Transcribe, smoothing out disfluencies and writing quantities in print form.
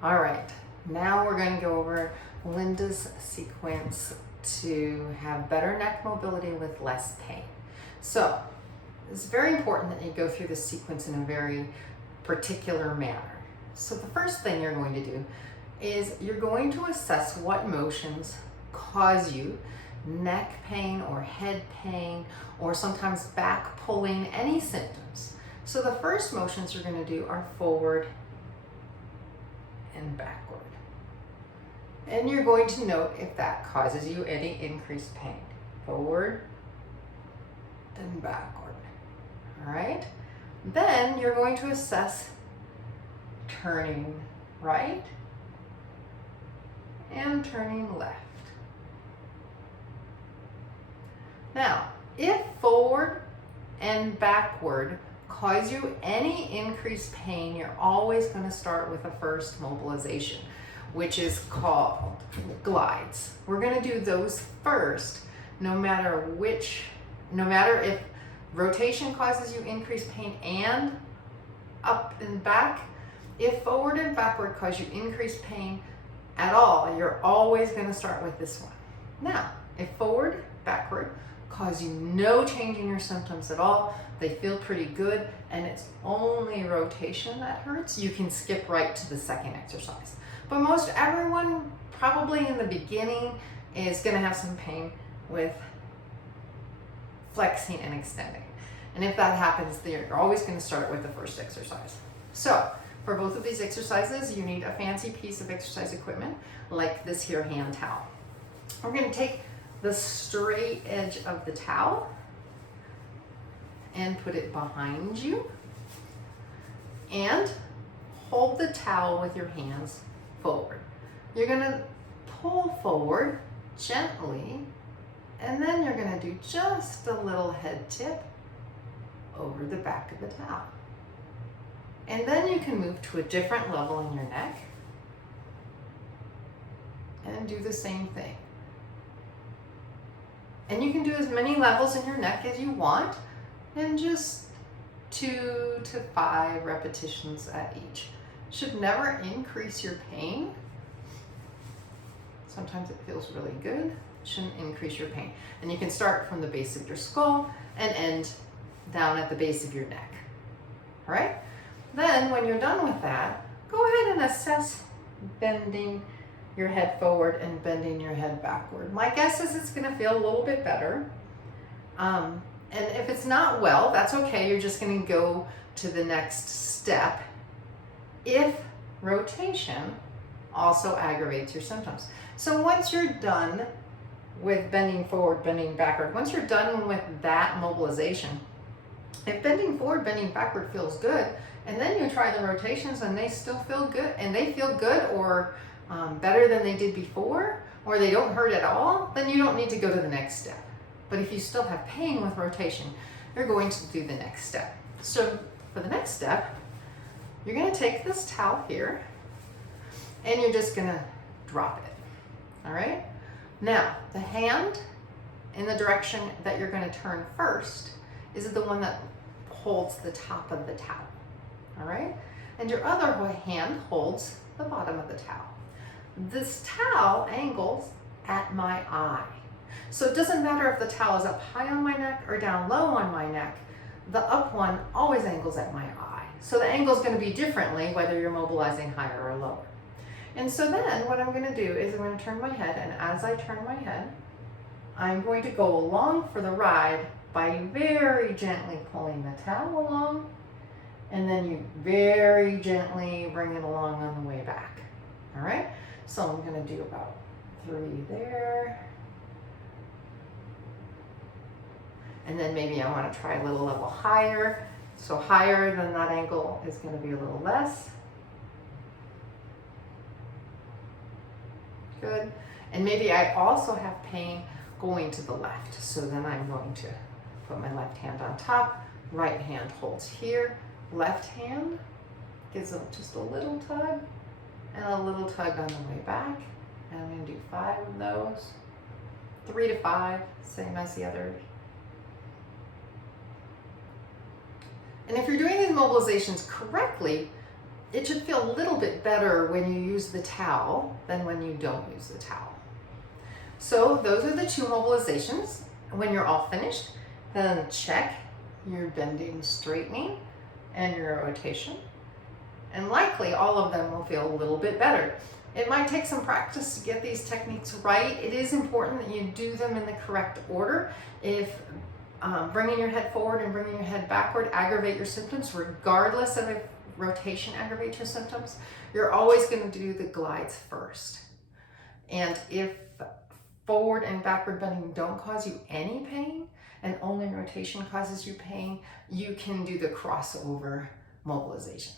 All right, now we're going to go over Linda's sequence to have better neck mobility with less pain. So it's very important that you go through this sequence in a very particular manner. So the first thing you're going to do is you're going to assess what motions cause you neck pain or head pain or sometimes back pulling, any symptoms. So the first motions you're going to do are forward and backward. And you're going to note if that causes you any increased pain. Forward, then backward. All right? Then you're going to assess turning right and turning left. Now, if forward and backward cause you any increased pain, you're always going to start with a first mobilization, which is called glides. We're going to do those first, no matter if rotation causes you increased pain and up and back. If forward and backward cause you increased pain at all, you're always going to start with this one. Now, if forward, backward cause you no change in your symptoms at all, they feel pretty good, and it's only rotation that hurts, you can skip right to the second exercise. But most everyone, probably in the beginning, is going to have some pain with flexing and extending. And if that happens, you're always going to start with the first exercise. So for both of these exercises, you need a fancy piece of exercise equipment like this here hand towel. We're going to take the straight edge of the towel and put it behind you and hold the towel with your hands forward. You're going to pull forward gently, and then you're going to do just a little head tip over the back of the towel. And then you can move to a different level in your neck and do the same thing. And you can do as many levels in your neck as you want, and just 2 to 5 repetitions at each. Should never increase your pain. Sometimes it feels really good. Shouldn't increase your pain. And you can start from the base of your skull and end down at the base of your neck. All right? Then when you're done with that, go ahead and assess bending your head forward and bending your head backward. My guess is it's going to feel a little bit better. And if it's not well, that's okay. You're just going to go to the next step if rotation also aggravates your symptoms. So once you're done with bending forward, bending backward, once you're done with that mobilization, if bending forward, bending backward feels good, and then you try the rotations and they still feel good, and they feel good or better than they did before, or they don't hurt at all, then you don't need to go to the next step. But if you still have pain with rotation, you're going to do the next step. So for the next step, you're going to take this towel here and you're just going to drop it. All right? Now, the hand in the direction that you're going to turn first is the one that holds the top of the towel. All right? And your other hand holds the bottom of the towel. This towel angles at my eye. So it doesn't matter if the towel is up high on my neck or down low on my neck, the up one always angles at my eye. So the angle is going to be differently whether you're mobilizing higher or lower. And so then what I'm going to do is I'm going to turn my head, and as I turn my head, I'm going to go along for the ride by very gently pulling the towel along, and then you very gently bring it along on the way back. All right? So I'm going to do about 3 there. And then maybe I want to try a little level higher. So higher than that angle is going to be a little less. Good. And maybe I also have pain going to the left. So then I'm going to put my left hand on top. Right hand holds here. Left hand gives it just a little tug and a little tug on the way back. And I'm going to do 5 of those. 3 to 5, same as the others. And if you're doing these mobilizations correctly, it should feel a little bit better when you use the towel than when you don't use the towel. So those are the 2 mobilizations. When you're all finished, then check your bending, straightening, and your rotation. And likely all of them will feel a little bit better. It might take some practice to get these techniques right. It is important that you do them in the correct order. If bringing your head forward and bringing your head backward aggravate your symptoms, regardless of if rotation aggravates your symptoms, you're always going to do the glides first. And if forward and backward bending don't cause you any pain and only rotation causes you pain, you can do the crossover mobilization.